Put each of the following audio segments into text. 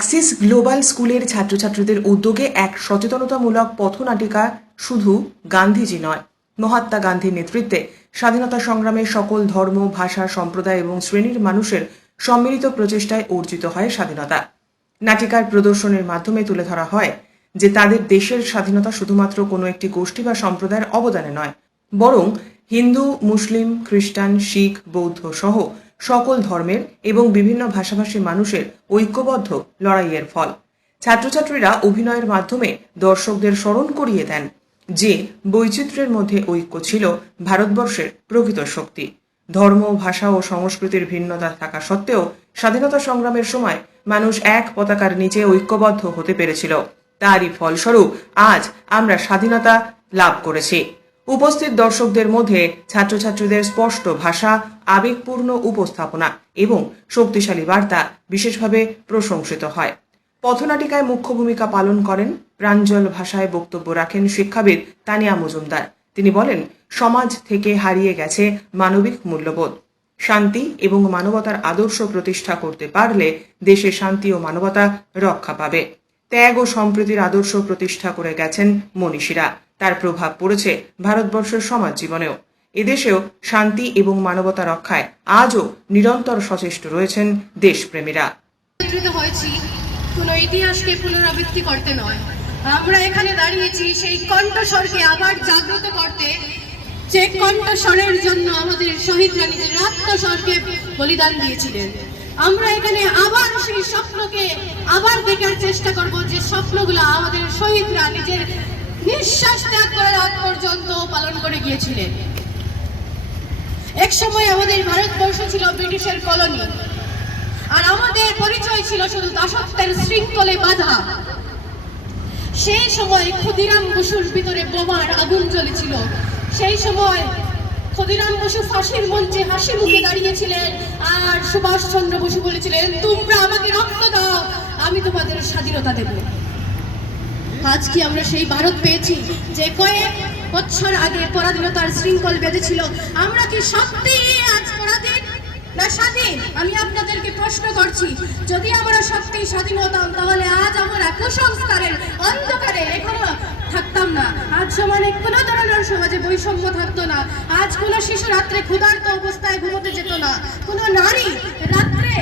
Axis global স্কুলের ছাত্রছাত্রীদের উদ্যোগে এক সচেতনতামূলক পথনাটিকা শুধু গান্ধীজি নয়, মহাত্মা গান্ধীর নেতৃত্বে। স্বাধীনতা সংগ্রামে সকল ধর্ম, ভাষা, সম্প্রদায় এবং শ্রেণির মানুষের সম্মিলিত প্রচেষ্টায় অর্জিত হয় স্বাধীনতা। নাটিকার প্রদর্শনের মাধ্যমে তুলে ধরা হয় যে তাদের দেশের স্বাধীনতা শুধুমাত্র কোনো একটি গোষ্ঠী বা সম্প্রদায়ের অবদানে নয়, বরং হিন্দু, মুসলিম, খ্রিস্টান, শিখ, বৌদ্ধ সহ সকল ধর্মের এবং বিভিন্ন ভাষাভাষী মানুষের ঐক্যবদ্ধ লড়াইয়ের ফল। ছাত্রছাত্রীরা অভিনয়ের মাধ্যমে দর্শকদের স্মরণ করিয়ে দেন, যে বৈচিত্র্যের মধ্যে ঐক্য ছিল ভারতবর্ষের প্রকৃত শক্তি। ধর্ম, ভাষা ও সংস্কৃতির ভিন্নতা থাকা সত্ত্বেও স্বাধীনতা সংগ্রামের সময় মানুষ এক পতাকার নিচে ঐক্যবদ্ধ হতে পেরেছিল। তারই ফলস্বরূপ আজ আমরা স্বাধীনতা লাভ করেছি। উপস্থিত দর্শকদের মধ্যে ছাত্রছাত্রীদের স্পষ্ট ভাষা, আবেগপূর্ণ উপস্থাপনা এবং শক্তিশালী বার্তা বিশেষভাবে প্রশংসিত হয়। পথনাটিকায় মুখ্য ভূমিকা পালন করেন প্রাঞ্জল ভাষায় বক্তব্য রাখেন শিক্ষাবিদ তানিয়া মজুমদার। তিনি বলেন, সমাজ থেকে হারিয়ে গেছে মানবিক মূল্যবোধ। শান্তি এবং মানবতার আদর্শ প্রতিষ্ঠা করতে পারলে দেশে শান্তি ও মানবতা রক্ষা পাবে। ত্যাগ ও সম্প্রীতির আদর্শ প্রতিষ্ঠা করে গেছেন মনীষীরা। তার প্রভাব পড়েছে ভারতবর্ষের সমাজ জীবনেও। এদেশেও শান্তি এবং মানবতা রক্ষায় আজও নিরন্তর সচেষ্ট রয়েছেন দেশপ্রেমীরা। ইতিহাসকে পুনরাবৃত্তি করতে নয়। আমরা এখানে দাঁড়িয়েছি সেই কণ্ঠস্বরকে আবার জাগ্রত করতে। যে কণ্ঠস্বরের জন্য আমাদের শহীদরা নিজের আত্মস্বরকে বলিদান দিয়েছিলেন। আমরা এখানে আবার সেই স্বপ্নকে আবার দেখার চেষ্টা করব যে স্বপ্নগুলো আমাদের শহীদরা নিজের নিঃশ্বাস ত্যাগ করার আগ পর্যন্ত পালন করে গিয়েছিলেন। এক সময় আমাদের ভারতবর্ষ ছিল ব্রিটিশের কলোনি। আর আমাদের পরিচয় ছিল শুধু দাসত্বের শৃঙ্খলে বাধা। সেই সময় ক্ষুদিরাম বসুর ভিতরে বোমার আগুন জ্বলেছিল। সেই সময় ক্ষুদিরাম বসু ফাঁসির মঞ্চে হাসি মুখে দাঁড়িয়েছিলেন আর সুভাষ চন্দ্র বসু বলেছিলেন, তোমরা আমাকে রক্ত দাও, আমি তোমাদের স্বাধীনতা দেব। আজ কি আমরা সেই ভারত পেয়েছি যে কয়েক বছর আগে পরাধীনতার শৃঙ্খল বেঁধেছিল? আমরা কি সত্যি আজ পরাধীন না স্বাধীন? আমি আপনাদেরকে প্রশ্ন করছি, যদি আমরা সত্যি স্বাধীন হতাম, তাহলে আজ আমরা কুসংস্কারের অন্ধকারে এখনও থাকতাম না। আজ সমানে কোনো ধরনের সমাজে বৈষম্য থাকতো না। আজ কোনো শিশু রাত্রে ক্ষুধার্ত অবস্থায় ঘুমোতে যেত না। কোনো নারী রাত্রে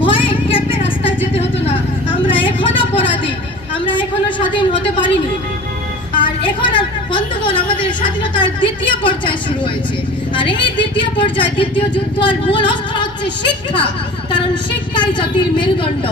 ভয়ে ক্যাপে রাস্তায় যেতে হতো না। আমরা এখনও পরাধীন। আমরা এখনও স্বাধীন হতে পারিনি। আর এখন বন্ধুগণ, আমাদের স্বাধীনতার দ্বিতীয় পর্যায় শুরু হয়েছে। আর এই দ্বিতীয় পর্যায়, দ্বিতীয় যুদ্ধ আর মূল অস্ত্র হচ্ছে শিক্ষা, কারণ শিক্ষাই জাতির মেরুদণ্ড।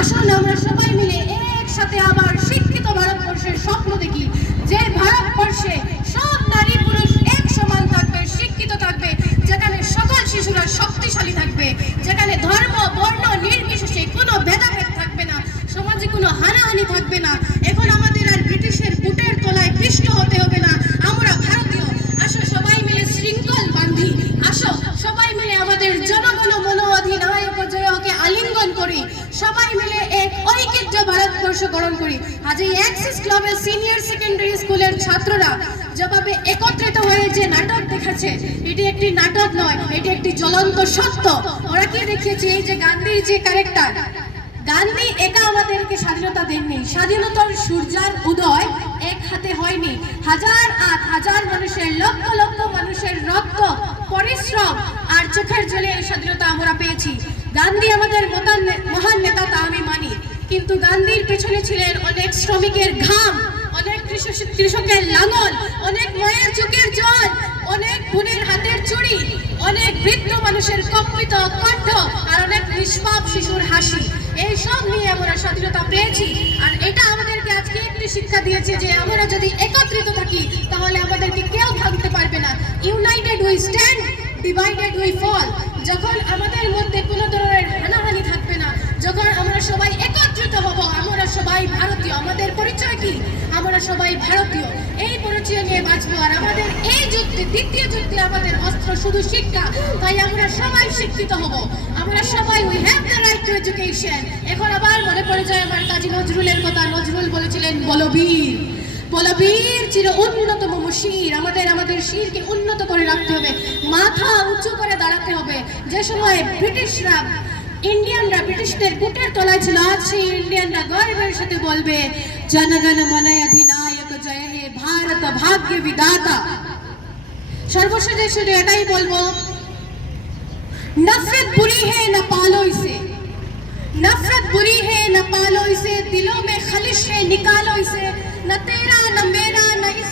আসুন আমরা সবাই মিলে একসাথে আবার শিক্ষিত ভারতবর্ষের স্বপ্ন দেখি। যে ভারতবর্ষে সব নারী পুরুষ এক সমান থাকবে, শিক্ষিত থাকবে, যেখানে সকল শিশুরা শক্তিশালী থাকবে, যেখানে ধর্ম বর্ণ নির্বিশেষে কোনো ভেদাভেদ থাকবে না সমাজে কোনো হানাহানি থাকবে না এখন আমাদের আর ব্রিটিশের বুটের তলায় পৃষ্ঠ হতে হবে না আমরা ভারতীয় আসো সবাই মিলে শৃঙ্খল বান্ধি আসো সবাই মিলে আমাদের জনগণ মনো অধিনায়ক জয়কে আলিঙ্গন করি সবাই মিলে এক ঐক্য গঠন করি। আজ এই অ্যাক্সিস ক্লাবের সিনিয়র সেকেন্ডারি স্কুলের ছাত্ররা যেভাবে একত্রিত হয়ে যে নাটক দেখাচ্ছে, এটি একটি নাটক নয়, এটি একটি জ্বলন্ত সত্য। ওরা কি দেখিয়েছে? এই যে গান্ধীর যে ক্যারেক্টার গান্ধী একা আমাদেরকে স্বাধীনতা দেননি। স্বাধীনতার সূর্যার উদয় এক হাতে হয়নি। হাজার আট হাজার মানুষের, লক্ষ লক্ষ মানুষের রক্ত, পরিশ্রম আর চোখের জলে এই স্বাধীনতা আমরা পেয়েছি। গান্ধী আমাদের মহান নেতা তা আমি মানি। কিন্তু গান্ধীর পেছনে ছিলেন অনেক শ্রমিকের ঘাম, অনেক কৃষক- কৃষকের লাঙল, অনেক মায়ের চোখের জল, অনেক বোনের হাতের চুড়ি, অনেক বৃদ্ধ মানুষের কম্পিত কণ্ঠ আর অনেক নিষ্পাপ শিশুর হাসি। এই সব নিয়ে আমরা স্বাধীনতা পেয়েছি আর এটা আমাদেরকে আজকে একটি শিক্ষা দিয়েছে যে আমরা যদি একত্রিত থাকি, তাহলে আমাদেরকে কেউ ভাঙতে পারবে না। United we stand divided we fall যখন আমাদের মধ্যে কোনো ধরনের হানাহানি থাকবে না যখন আমরা সবাই একত্রিত হব আমরা সবাই ভারতীয় আমাদের পরিচয় কি আমরা সবাই ভারতীয় এই পরিচয় নিয়ে বাঁচবো আর আমাদের এই যুদ্ধে দ্বিতীয় যুদ্ধে আমাদের অস্ত্র শুধু শিক্ষা, তাই আমরা সবাই শিক্ষিত হব। আমরা সবাই we have the right to education এখন আবার মনে পড়ে যায় আমার কাজী নজরুলের কথা। নজরুল বলেছিলেন বলবীর বলবীর চির উন্নতম শির আমাদের আমাদের শিরকে উন্নত করে রাখতে হবে। মাথা উঁচু করে দাঁড়াতে হবে। যে সময় ব্রিটিশরা, ইন্ডিয়ানরা ব্রিটিশদের বুটের তলায় ছিল, আজ সেই ইন্ডিয়ানরা গর্বের সাথে বলবে, জনগণ মনয় অধিনায়ক জয় হে ভারত, ভাগ্য বিধাতা। সর্বশেষে শুধু ہی بولو نفرت بری ہے نہ پالو اسے نفرت بری ہے نہ پالو اسے دلوں میں خلش ہے نکالو اسے نہ تیرا نہ میرا نہ اس